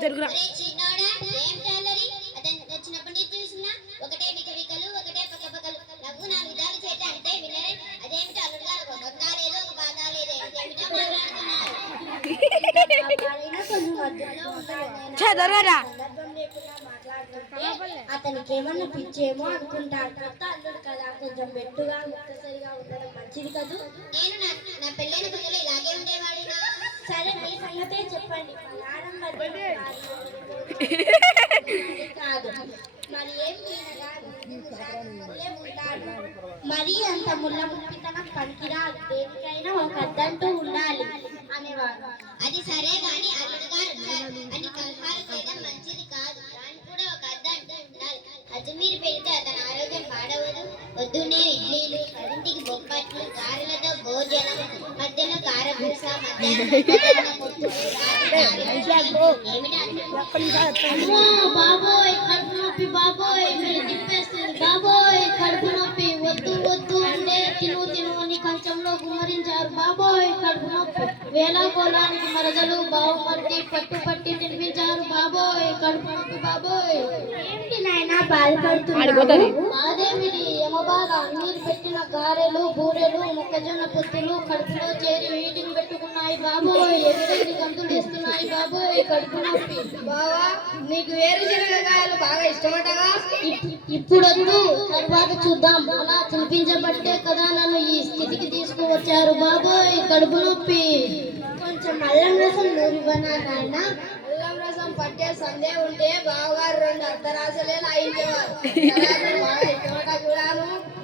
జరుగురా అతనికి ఏమన్నా పిచ్చేమో అనుకుంటాడు అల్లుడు కదా. కొంచెం మెట్టుగా ముక్తసరిగా ఉండడం మంచిది కదా? సంగతే చెప్పండి. మా నాన్నమ్మ మధ్య కాదు. మరి ఏం అంత ముళ్ళ ముప్పితనం పనికిరాదు. దేనికైనా ఒక అద్దంటూ ఉండాలి. అనేవారు. అది సరే గాని ఉన్నారు అని కలహాలు చేయడం మంచిది కాదు. దానికి కూడా ఒక అద్ద అంటూ ఉండాలి. అజ్మీర్ పెడితే అతని ఆరోగ్యం పాడవదు పొద్దున్నే ఇడ్లీలు బాబోయ్ కడుపు నొప్పి బాబోయ్ మీరు తిప్పేస్తుంది బాబోయ్ కడుపు నొప్పి. వద్దు వద్దు అంటే తిను తిను అని కంచంలో గుమ్మరించారు బాబోయ్ కడుపు నొప్పి వేలాకోలానికి మరదలు బావుమర్తి పట్టు పట్టి తినిపించారు బాబోయ్ కడుపు నొప్పి బాబోయ్. నాయనా యమబాధ మీరు పెట్టిన గారెలు బూరెలు మొక్కజొన్న పొత్తులు కడుపులో చేరి మీటింగ్ పెట్టుకున్నాయి. బాబోయ్ ఎగిరెగిరి గంతులు ఇస్తున్నాయి బాబోయ్ కడుపు నొప్పి. బావా నీకు వేరుశనగకాయలు బాగా ఇష్టమటగా? ఇప్పుడు వద్దు తర్వాత చూద్దాం. అలా తినిపించబట్టే కదా నన్ను ఈ స్థితికి తీసుకువచ్చారు. బాబోయ్ కడుపు నొప్పి. కొంచెం అల్లం రసం నూరివనా నాయన? పట్టే సందే ఉంటే బావగారు రెండు అర్ధరాశలే లాయించేవారు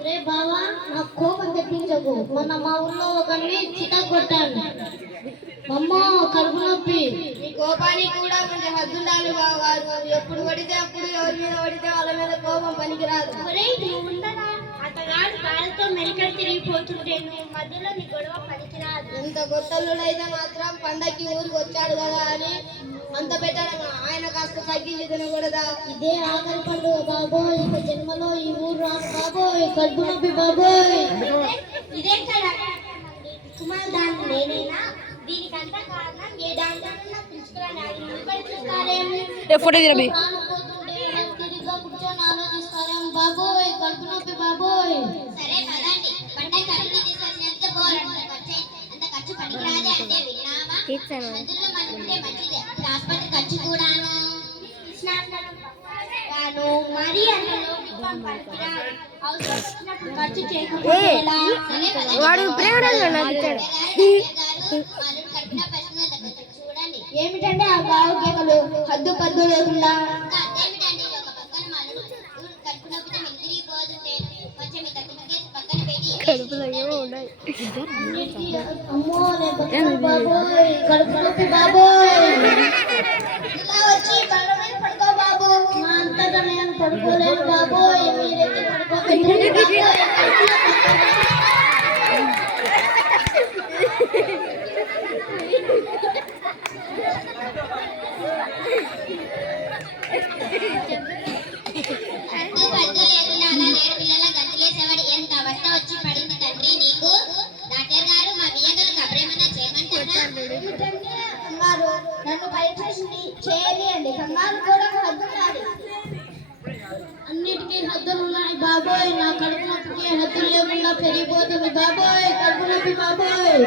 రే బావా నాకు కోపం తెప్పించకు. మొన్న మా ఊళ్ళో ఒకరిని చిత కొట్టాను. అమ్మో కడుపు నొప్పి. మీ కోపానికి కూడా కొంచెం హద్దుండాలి బావగారు. ఎప్పుడు పడితే అప్పుడు ఎవరి మీద పడితే వాళ్ళ మీద కోపం పనికిరాదు. అతగాడు కాళ్ళతో మెలికలు తిరిగిపోతుంటే నువ్వు మధ్యలో నీ గొడవ పనికిరాదు. మాత్రం పండక్కి ఊరికి వచ్చాడు కదా అని అంత పెట్టడం ఆయన కాస్త తగ్గించి తినకూడదా? ఇదే ఆఖరి పండుగ బాబోయ్ ఇక జన్మలో ఈ ఊరు రాను బాబోయ్ కడుపు నొప్పి బాబోయ్. ఇదే కదా. కుమార్ దాన్ని నేనేనా దీనికంతా కారణం ఏ దాంట్లోనన్నా పిలుచుకురాని అది నిలబెట్టుతారేమో ఫోటో తిరబి బాబోయ్ కడుపు నొప్పి బాబోయ్. పదండి వాడు ప్రేమరాజు నాకు ఇచ్చాడు. ఏమిటంటే ఆ భావకేకలు హద్దు పద్దు లేకుండా బాబోయ్ కడుపు నొప్పి బాబోయ్. ఇలా వచ్చి కళ్ళ మీద పడుకో బాబు. మా అంతటా నేను పడుకోలేను బాబోయ్. మీరైతే పడుకోబెట్టండి బాబోయ్ హద్దు పద్దు లేకుండా అలా నేడు పిల్లల గంతులేసేవాడు ఎంత అవస్థ వచ్చి పడింది తండ్రి నీకు డాక్టర్ గారు మా బియ్యంగా కబరేమన్నా చేయమంటారా కంగారు నన్ను పరీక్ష చేయనియండి. కంగారు కూడా ఒక హద్దు ఉండాలి అన్నిటికీ హద్దులు ఉన్నాయి బాబోయ్ నా కడుపు నొప్పికి హద్దులు లేకుండా పెరిగిపోతుంది. బాబోయ్ కడుపు నొప్పి బాబోయ్.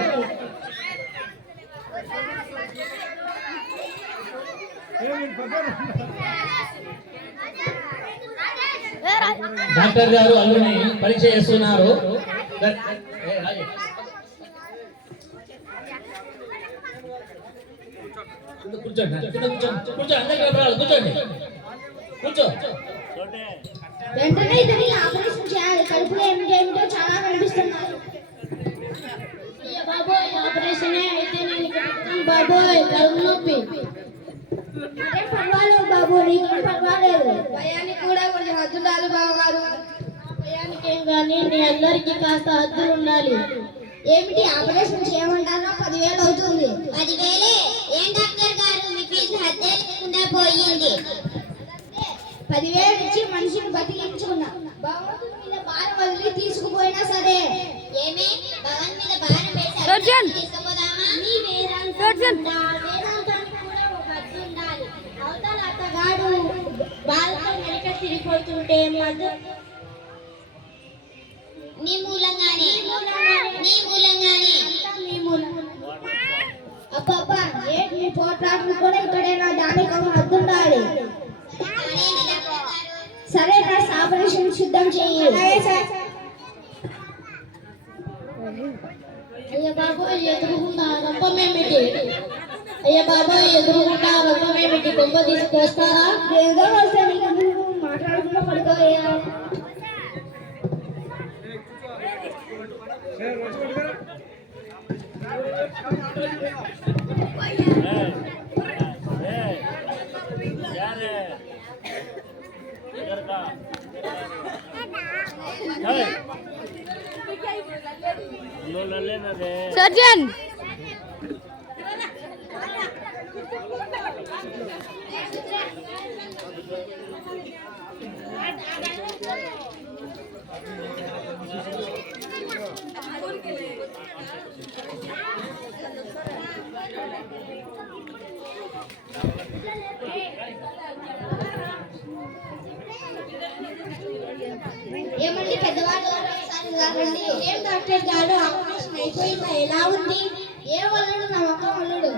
డాక్టర్ గారు అల్లుని పరీక్ష చేస్తున్నారు ఏ, రాజు. కింద కూర్చోండి కింద కూర్చోండి కూర్చో అందరికీ ఎవరాలు కూర్చోండి కూర్చో వెంటనే ఇతని ఆపరేషన్ చేయాలి. కడుపులో ఏమిటి ఏమిటో చాలా కనిపిస్తున్నాయి అయ్య బాబోయ్ ఆపరేషనే అయితే నేను బాబోయ్ కడుపు నొప్పి. అదే పర్వాలేదు బాబు నీకేం పర్వాలేదు. భయానికి కూడా కొన్ని హద్దుండాలి బావగారు. భయానికి ఏం కానీ నీ అందరికీ కాస్త హద్దులు ఉండాలి ఏమిటి ఆపరేషన్ చేయమంటానో పదివేలు అవుతుంది. పదివేలే ఏం డాక్టర్ గారు మీ ఫీజు హద్దే లేకుండా పోయింది. పదివేలు ఇచ్చి మనిషిని బతికించుకున్నా. భగవంతుడి మీద భారం వదిలి తీసుకుపోయినా సరే. ఏమే? భవన్ మీద భారం వేసి దర్శన్. తీసుకుపోదామా? నీ వేదాంతం ఉందా? వేదాంతానికి కూడా ఒక హద్దు ఉండాలి. అవతల అత్తగాడు బాధతో వెనక తిరిగిపోతుంటే మధ్య నీ మూలంగానే నీ మూలంగానే మీ మూలం అబ్బబ్బా పోట్లాటలు కూడా ఇక్కడైనా దానికి హద్దు ఉండాలి సరే నర్స్ ఆపరేషన్ సిద్ధం చెయ్యి. అయ్య బాబోయ్ ఎదురుగుండా రొప్పమేమిటి? అయ్య బాబోయ్ ఎదురుగుండా రొప్పమేమిటి? బొమ్మ తీసుకొస్తారా? ఏదో వస్తే నీకు સર્જન Thank you. ఏమండి పెద్దవాళ్ళు ఒకసారి ఏం డాక్టర్ గారు? ఆపరేషన్ అయిపోయిందా? ఎలా ఉంది? ఏ వల్లుడు? నా ఒక్క వల్లుడు.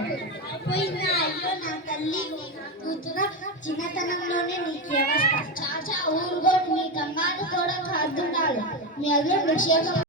అయిపోయిందా? అయ్యో నా తల్లి నీ కూతురు చిన్నతనంలోనే నీకు వ్యవస్థ చాచా ఊరుగోడు నీ కంగారు కూడా కాదుండాలి మీ అల్లుడు నిక్షేపం